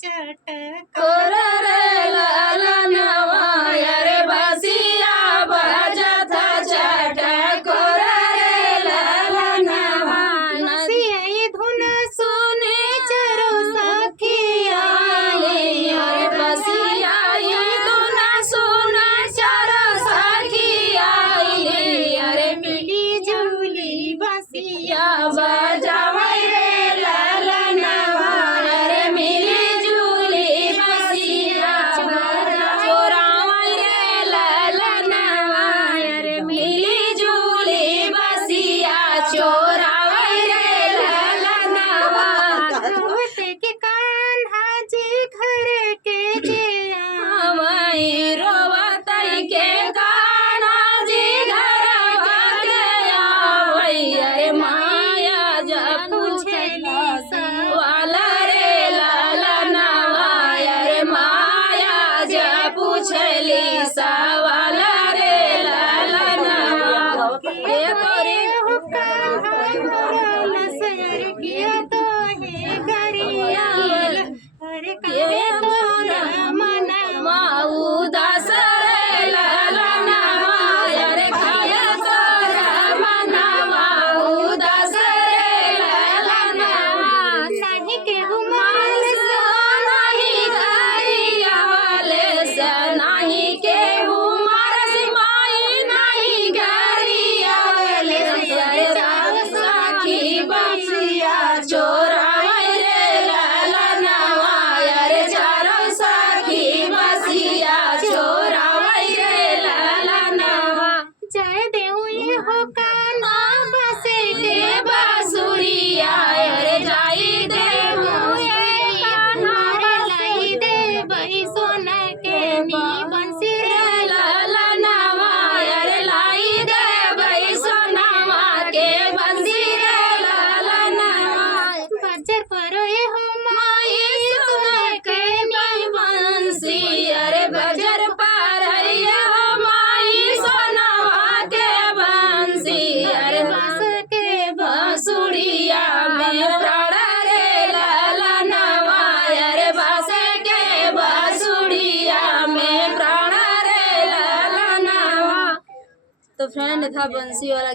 चटकोर रे ललनवा अरे बसिया बजत चटकोर रे ललनवा नसिया धुन सुने चरो सखिया अरे बसिया धुन सुने चरो सखिया अरे मिली जुली बसिया बजावै रे ललनवा अरे मिली जुली बसिया चोरावै रे ललनवा अरे मिली जुली बसिया चोरावै रे ललनवा रोते के कान्हा जी घर के जिया वही रोवतै के कान्हा जी घरवा के आवै अरे माया जब पूछली वाला रे ललनवा अरे माया जब पूछली सवाला रे ललनवा के तोरे हो कान्हा भरल सर किया तो है गरिया अरे के तोरा मनवा उदास रे ललनवा अरे खाया तोरा मनवा उदास रे ललनवा नहीं के हुमाल नहीं गरिया वाले से नहीं के उमर सिमाई नहीं गरिया वाले से सखी बसिया चोरावै रे ललनवा अरे चारो सखी बसिया चोरावै रे ललनवा जय देहु ये हो काना बसे के बासुरिया अरे जाई देहु ये कान्हा लाई दे बही सोना के नी बंसी रे ललनवा अरे लाई दे बई सोनावा के बंसी रे ललनवा बजर पर ये हो माई सोना के नी बंसी अरे बजर पर ये हो माई सोनावा के बंसी अरे बस के बांसुरिया में प्राण रे ललनवा अरे बस के बांसुरिया में प्राण रे ललनवा। तो फ्रेंड था बंसी वाला।